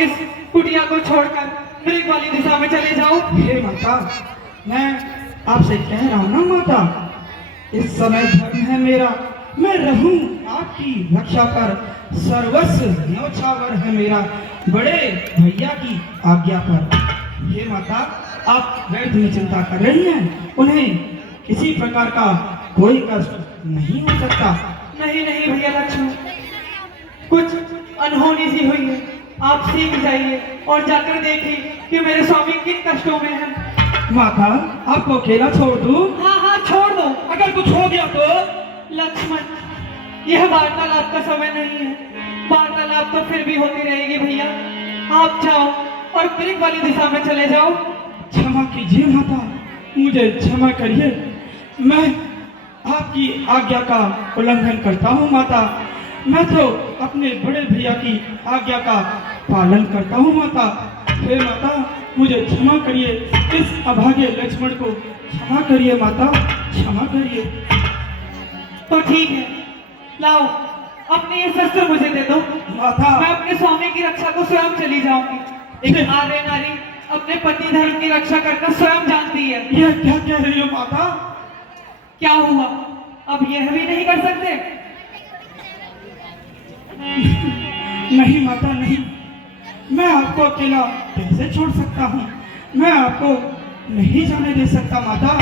इस कुटिया को छोड़कर मृग वाली दिशा में चले जाओ। हे माता, मैं आपसे कह रहा हूँ ना माता, इस समय धर्म है मेरा, मैं रहूं आपकी रक्षा पर, सर्वस्व न्योछावर है मेरा बड़े भैया की आज्ञा पर। हे माता, आप व्यर्थ में चिंता कर रही हैं, उन्हें किसी प्रकार का कोई कष्ट नहीं हो सकता। नहीं नहीं भैया लक्ष्मण, कुछ अनहोनी सी हुई है। आप सीख जाइए और जाकर देखिए कि मेरे स्वामी किन कष्टों में हैं। माता, आपको अकेला छोड़ दूं? हाँ हाँ छोड़ दो। अगर कुछ हो गया तो? लक्ष्मण, यह वार्तालाप का समय नहीं है। वार्तालाप तो फिर भी होती रहेगी भैया। आप जाओ और मृग वाली दिशा में चले जाओ। क्षमा कीजिए माता, मुझे क्षमा करिए, मैं आपकी आज्ञा का उल्लंघन करता हूँ माता। मैं तो अपने बड़े भैया की आज्ञा का पालन करता हूँ माता। हे माता, मुझे क्षमा करिए, इस अभागे लक्ष्मण को क्षमा करिए माता, क्षमा करिए। तो ठीक है, लाओ अपने ये शस्त्र मुझे दे दो माता, मैं अपने स्वामी की रक्षा को स्वयं चली जाऊंगी। एक आर्य नारी अपने पति धर्म की रक्षा करना स्वयं जानती है। यह क्या कह रही हो माता? क्या हुआ, अब यह भी नहीं कर सकते? नहीं माता, नहीं, मैं आपको अकेला कैसे छोड़ सकता हूँ? मैं आपको नहीं जाने दे सकता माता,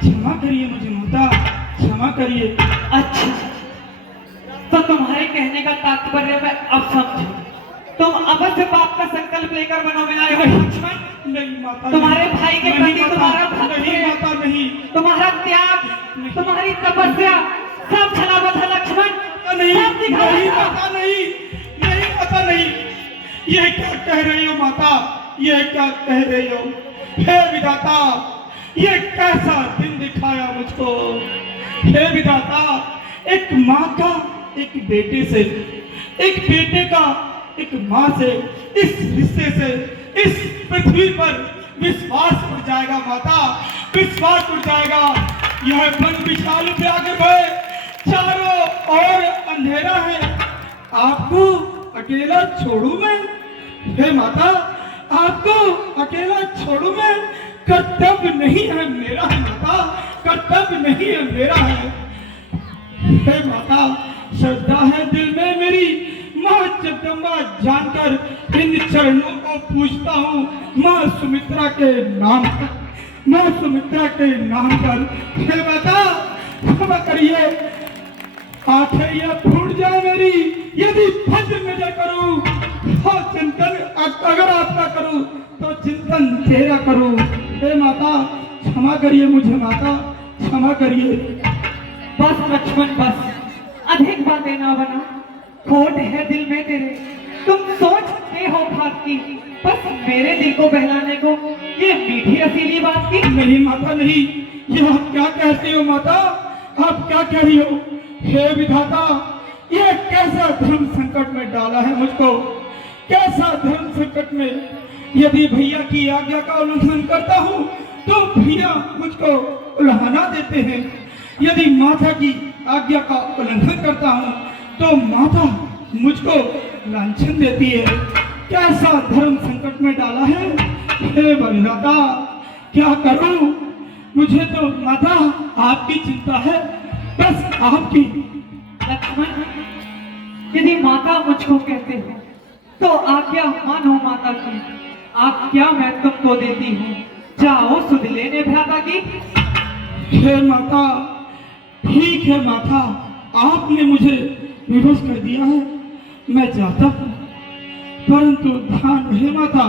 क्षमा करिए मुझे माता, क्षमा करिए। अच्छा, तो तुम्हारे कहने का तात्पर्य मैं अब समझू। तुम अवश्य पाप का संकल्प लेकर वनों में आए हो लक्ष्मण। नहीं माता, तुम्हारे भाई के प्रति तुम्हारा भक्ति, नहीं माता, नहीं, तुम्हारा त्याग, तुम्हारी तपस्या सब छलावत है लक्ष्मण। नहीं, सब दिखा नहीं देगा। माता, नहीं, नहीं माता, नहीं, यह क्या कह रही हो माता, यह क्या कह रही हो? हे विधाता, यह कैसा दिन दिखाया मुझको? हे विधाता, एक माँ का एक बेटे से, एक बेटे का एक माँ से, इस रिश्ते से इस पृथ्वी पर विश्वास उठ जाएगा माता, विश्वास उठ जाएगा। यह वन विशाल व्याघ्र है, चारों ओर अंधेरा है, आपको अकेला छोड़ू मैं? हे माता, आपको अकेला छोड़ू मैं? कर्तव्य नहीं है मेरा है माता, कर्तव्य नहीं है मेरा है। हे माता, श्रद्धा है दिल में मेरी, माँ जगदम्बा जानकर इन चरणों को पूजता हूँ, माँ सुमित्रा के नाम पर, माँ सुमित्रा के नाम पर। हे माता, क्षमा करिए, आंखें यह फूट जाए मेरी यदि भद्र नजर करूं, और चिंतन अगर आपका करूं तो चिंतन तेरा करूं। हे माता, क्षमा करिए मुझे माता, क्षमा करिए। बस लक्ष्मण बस, अधिक बातें ना बना। खोट है दिल में तेरे, तुम सोचते हो बात की, बस मेरे दिल को बहलाने को ये मीठी रसीली बात की। नहीं माता, नहीं, यह आप क्या कहती हो माता, आप क्या कह रही हो? हे विधाता, यह कैसा धर्म संकट में डाला है मुझको, कैसा धर्म संकट में। यदि भैया की आज्ञा का उल्लंघन करता हूँ तो भैया मुझको उल्हाना देते हैं, यदि माता की आज्ञा का उल्लंघन करता हूँ तो माता मुझको लांछन देती है। कैसा धर्म संकट में डाला है। हे विधाता, क्या करूं? मुझे तो माता आपकी चिंता है, बस आपकी। लक्ष्मण, यदि माता मुझको कहते हो तो आज्ञा मानो माता की, आज्ञा मैं तुमको देती हूँ, जाओ सुध लेने भ्राता की। हे माता, ठीक है माता, आपने मुझे विवश कर दिया है, मैं जाता हूँ, परंतु ध्यान रहे माता,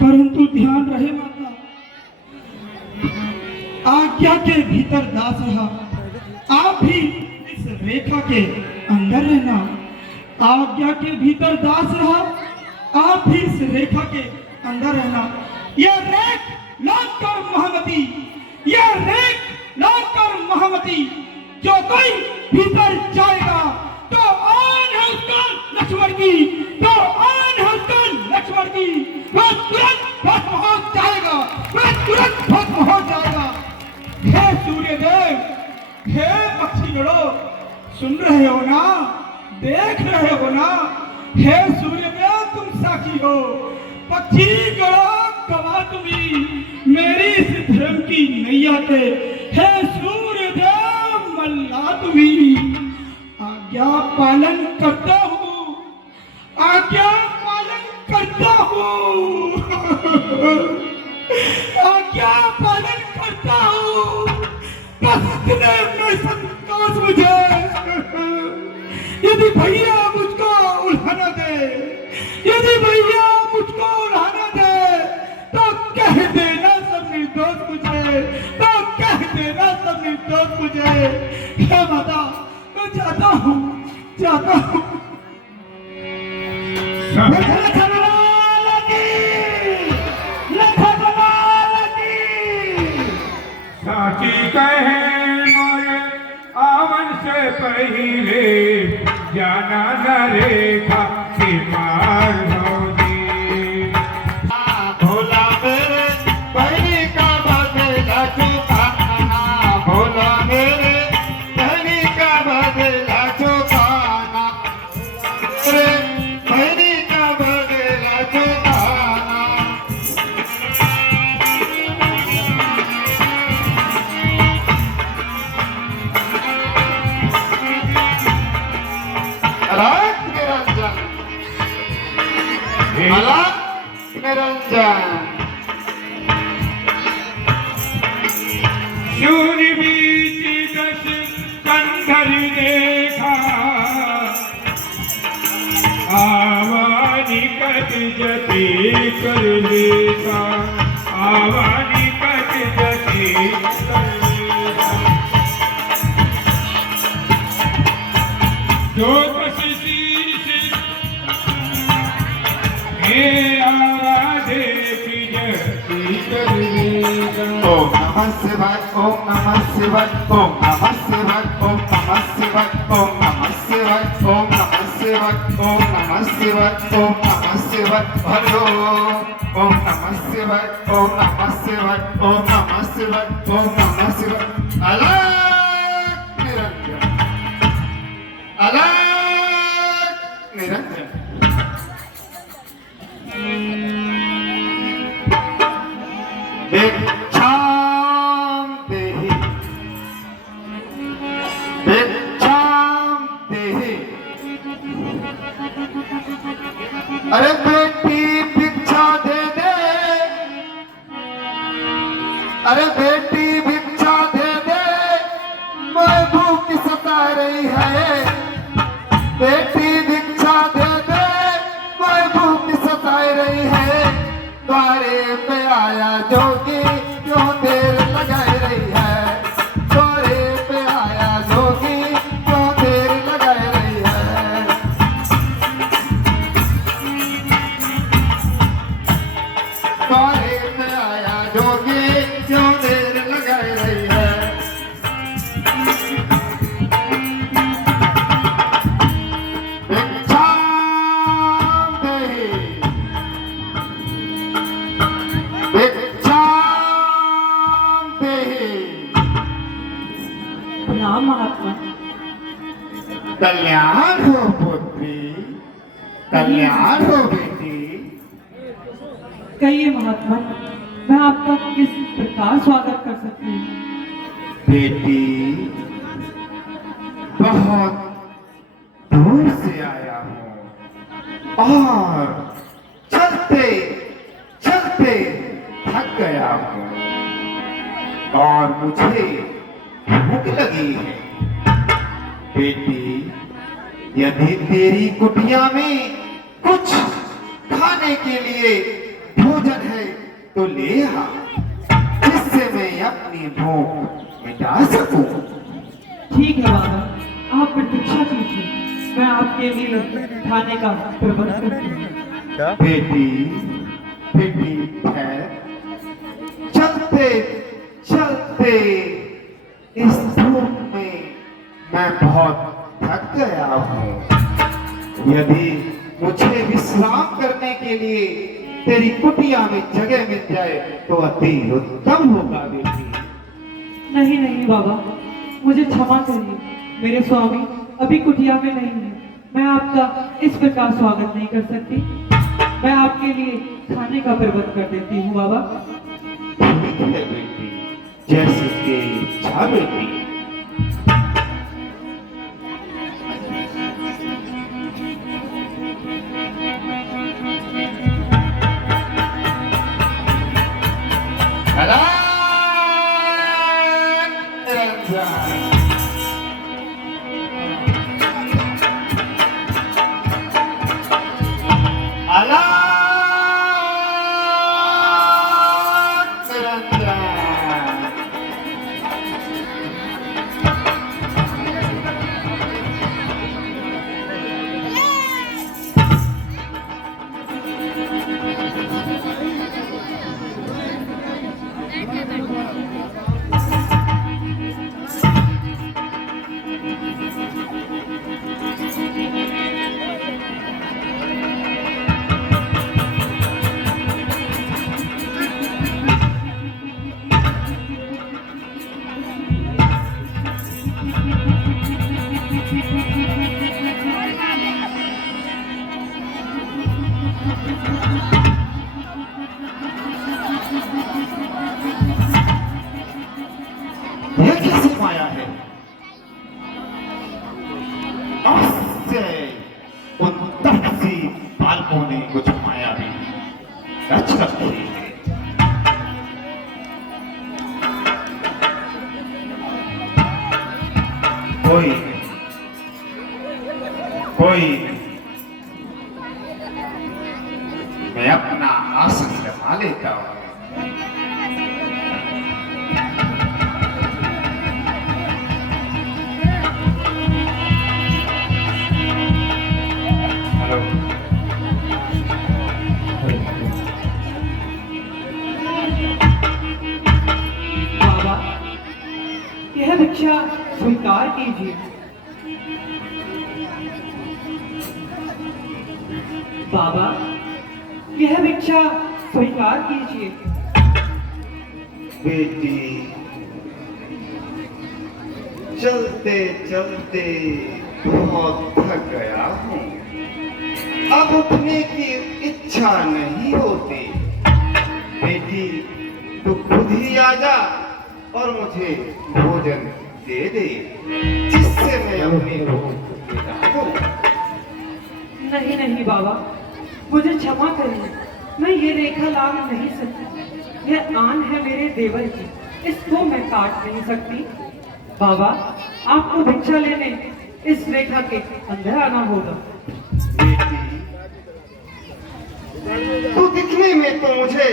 परंतु ध्यान रहे माता, आज्ञा के भीतर दास रहा, आप भी इस रेखा के अंदर रहना। आज्ञा के भीतर दास रहा, आप भी इस रेखा के अंदर रहना। यह रेख लाख कर महामती, यह रेख लाख कर महामती, जो कोई भीतर जाएगा तो आन है उसका लक्ष्मण की, तो आन है उसका लक्ष्मण की, वह तुरंत भस्म हो जाएगा, वह तुरंत भस्म हो जाएगा। हे सूर्यदेव, हे पक्षीगणों, सुन रहे हो ना, देख रहे हो ना? हे सूर्यदेव, साखी हो, पक्षी गड़ो गवा तुम्ही मेरी इस धर्म की नैया के, हे सूर्यदेव मल्ला तुम्ही। आज्ञा पालन करता हूँ, आज्ञा पालन करता हूँ, आज्ञा पालन करता हूँ, बस इतने में संतोष मुझे। यदि भैया मुझको उल्हाना दे, यदि भैया मुझको उल्हाना दे, तो कह देना सब निर्दोष मुझे, तो कह देना सब निर्दोष मुझे। हे माता, मैं जाता हूँ, जाता हूँ। साची कहे मोरे आवन से पहले, जाना न रेखा मार होगी। भोला मेरे बहनी का बदला चुकाना, भोला मेरे बहनी का बदला चुकाना, मेरे बहनी का बदला चुकाना। अलग निरंजन, अलग निरंजन। शून्य बीच दस कंधर देखा, आवानी कट जते कर लेता, आवानी कट जते कर लेता। जो कस शीश हे आराधे की जती कर लेता। ओम नमः शिवाय, ओम नमः शिवाय, ओम नमः शिवाय, ओम नमः शिवाय, ओम नमः शिवाय, ओम नमः शिवाय, ओम नमः शिवाय, ओम नमः शिवाय। हरि ओम नमः शिवाय, ओम नमः शिवाय, ओम नमः शिवाय, ओम नमः शिवाय। अलग निरंजन, अलग निरंजन। भिक्षां देहि, भिक्षां देहि। अरे बेटी भिक्षा दे दे, अरे बेटी भिक्षा दे दे, मैं भूख सता रही है। बेटी भिक्षा दे दे, मैं भूख सता रही है। द्वारे पे आया जोगी, क्यों देर लगाई रही है। द्वारे पे आया जोगी, क्यों देर लगाई रही है। द्वारे पे आया जोगी, क्यों देर लगाई रही है। भिक्षां देहि, भिक्षां देहि। प्रणाम महात्मा। कल्याण हो पुत्री, कल्याण हो बेटी। कहिए महात्मा, मैं आपका किस प्रकार स्वागत कर सकती हूँ? बेटी बहुत दूर से आया हूँ और चलते चलते थक गया हूँ और मुझे भूख लगी है। बेटी, यदि तेरी कुटिया में कुछ खाने के लिए भोजन है तो ले आ, जिससे मैं अपनी भूख मिटा सकूं। ठीक है बाबा, आप प्रतीक्षा कीजिए, मैं आपके लिए खाने का प्रबंध करती हूँ। बेटी, बेटी ठहर। चलते चलते इस धूप में मैं बहुत थक गया हूँ। यदि मुझे विश्राम करने के लिए तेरी कुटिया में जगह मिल जाए तो अति उत्तम होगा बेटी। नहीं नहीं बाबा, मुझे क्षमा करिए, मेरे स्वामी अभी कुटिया में नहीं है, मैं आपका इस प्रकार स्वागत नहीं कर सकती। मैं आपके लिए खाने का प्रबंध कर देती हूँ बाबा। ठीक है बेटी, जैसे के इच्छा बेटी। ये कैसी माया है? उससे उन तपसी बालकों ने कुछ माया भी रच रखी है। कोई नहीं, कोई नहीं, मैं अपना आसन जमा लेता हूं। हेलो, बाबा यह भिक्षा स्वीकार कीजिए। बाबा यह भिक्षा स्वीकार कीजिए। बेटी, चलते चलते बहुत थक गया हूँ, अब उठने की इच्छा नहीं होती। बेटी, तू खुद ही आ जा और मुझे भोजन दे दे, जिससे मैं अपनी भूख मिटा दूं। नहीं नहीं बाबा, मुझे क्षमा करिए, मैं ये रेखा लांघ नहीं सकती। यह आन है मेरे देवर की, इसको मैं काट नहीं सकती। बाबा आपको भिक्षा लेने इस रेखा के अंदर आना होगा। बेटी, तू दिखने में तो मुझे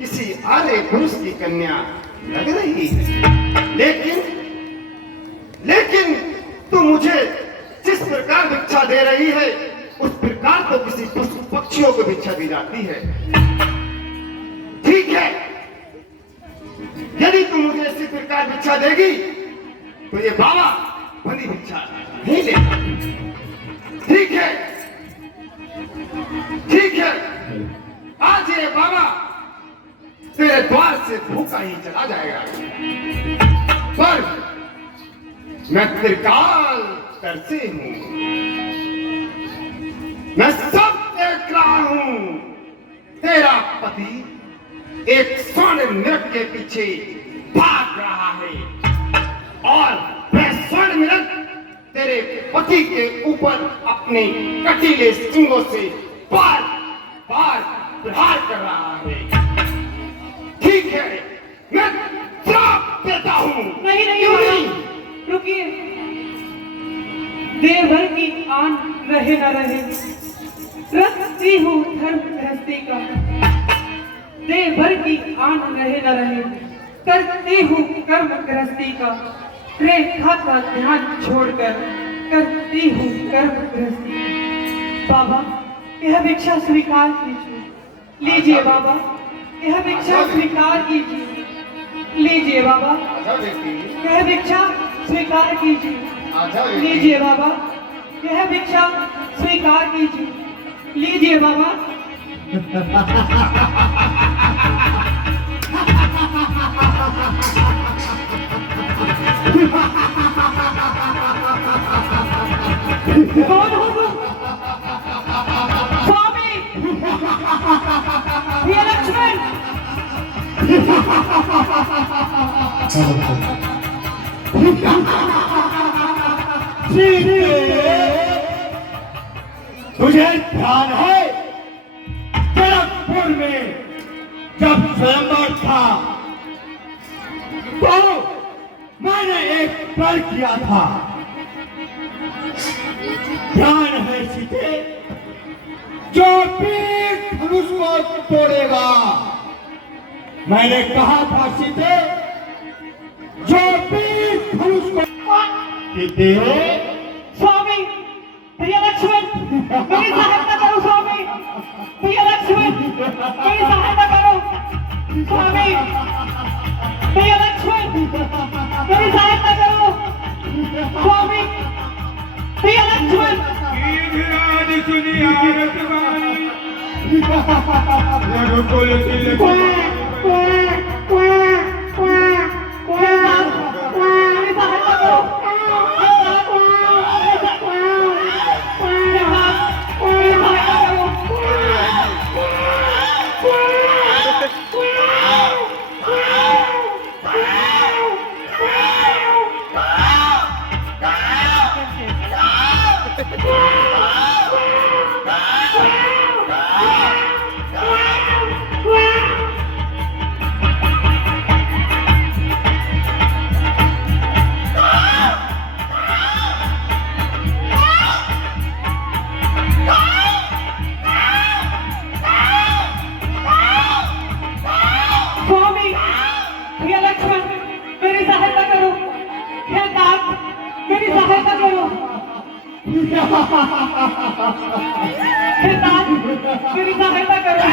किसी आर्य पुरुष की कन्या लग रही है, लेकिन तू मुझे जिस प्रकार भिक्षा दे रही है उस प्रकार तो किसी पशु पक्षियों को भिक्षा दी जाती है। ठीक है, यदि तू मुझे इसी प्रकार भिक्षा देगी तो ये बाबा बड़ी भिक्षा नहीं देगा। ठीक है, ठीक है, आज ये बाबा तेरे द्वार से भूखा ही चला जाएगा, पर मैं त्रिकाल तरसे हूं, मैं सब देख रहा हूं। तेरा पति एक स्वर्ण मृग के पीछे भाग रहा है और वह स्वर्ण मृग तेरे पति के ऊपर अपने कटीले सिंगों से बार बार प्रहार कर रहा है। ठीक है, मैं श्राप देता हूं। नहीं नहीं क्यों बाबा, नहीं? रुकिए। देवर की आन रहे न रहे, रखती हूँ धर्म गृहस्थी का। देवर की आन रहे न रहे, करती हूँ कर्म गृहस्थी का। रेखा का ध्यान छोड़कर करती हूँ कर्म गृहस्थी का। बाबा यह भिक्षा स्वीकार कीजिए। लीजिए बाबा, यह भिक्षा स्वीकार कीजिए। लीजिए बाबा, आजा बेटी, यह भिक्षा स्वीकार कीजिए। आजा बेटी। लीजिए बाबा, यह भिक्षा स्वीकार कीजिए। लीजिए बाबा। कौन हो तुम? स्वामी तुझे ध्यान है जनकपुर में जब स्वयंवर था तो मैंने एक प्रण किया था। ध्यान है सीते, जो भी धनुष को तोड़ेगा, मैंने कहा था सीते, जो भी धनुष को सीते, स्वामी प्रिय लक्ष्मण मेरी सहायता करो स्वामी, प्रिय लक्ष्मण मेरी सहायता करो स्वामी, प्रिय लक्ष्मण मेरी सहायता करो स्वामी, प्रिय लक्ष्मण। सुनी आरत बानी रघुकुल तिलक मेरी सहायता करो स्वामी, प्रिय लक्ष्मण मेरी सहायता करो, हे नाथ मेरी सहायता करो, हे नाथ मेरी सहायता करो।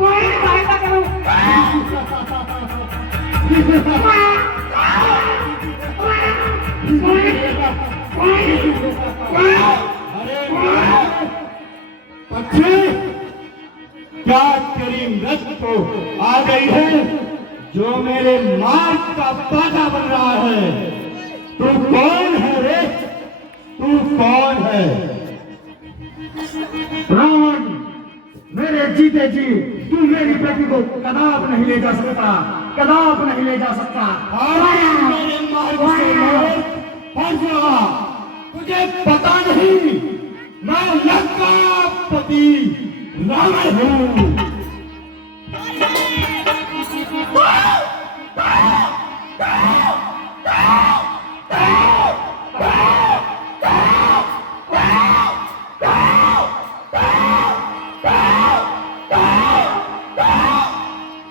मेरी सहायता करो। अच्छे क्या तेरी मृत तो आ गई है जो मेरे मार्ग का बाधा बन रहा है? तू कौन है रे? तू कौन है? रावण, मेरे जीते जी तू मेरी बेटी को कदाप नहीं ले जा सकता, कदाप नहीं ले जा सकता। मेरे मार्ग से लौट हट जा। तुझे पता नहीं मैं लंकापति रावण हूँ।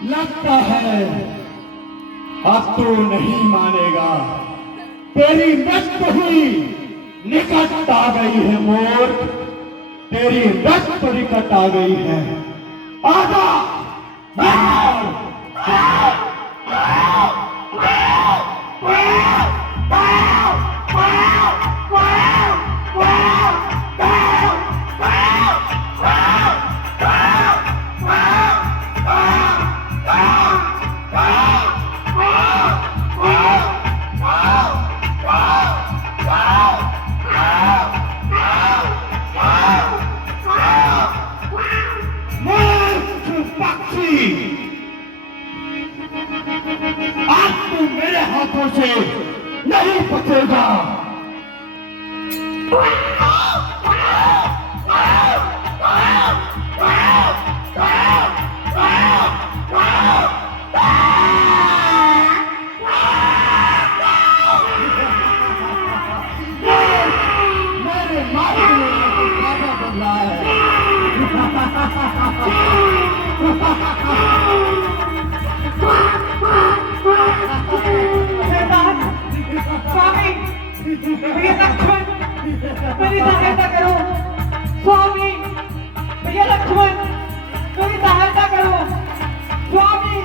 लगता है अब तू नहीं मानेगा। तेरी मृत्यु ही निकट आ गई है मूर्ख, तेरी मृत्यु निकट आ गई है। आजा आज तू मेरे हाथों से नहीं बचेगा। मेरे मारे खाना बन रहा है। स्वामी, प्रिय लक्ष्मण मेरी सहायता करो स्वामी, प्रिय लक्ष्मण मेरी सहायता करो स्वामी।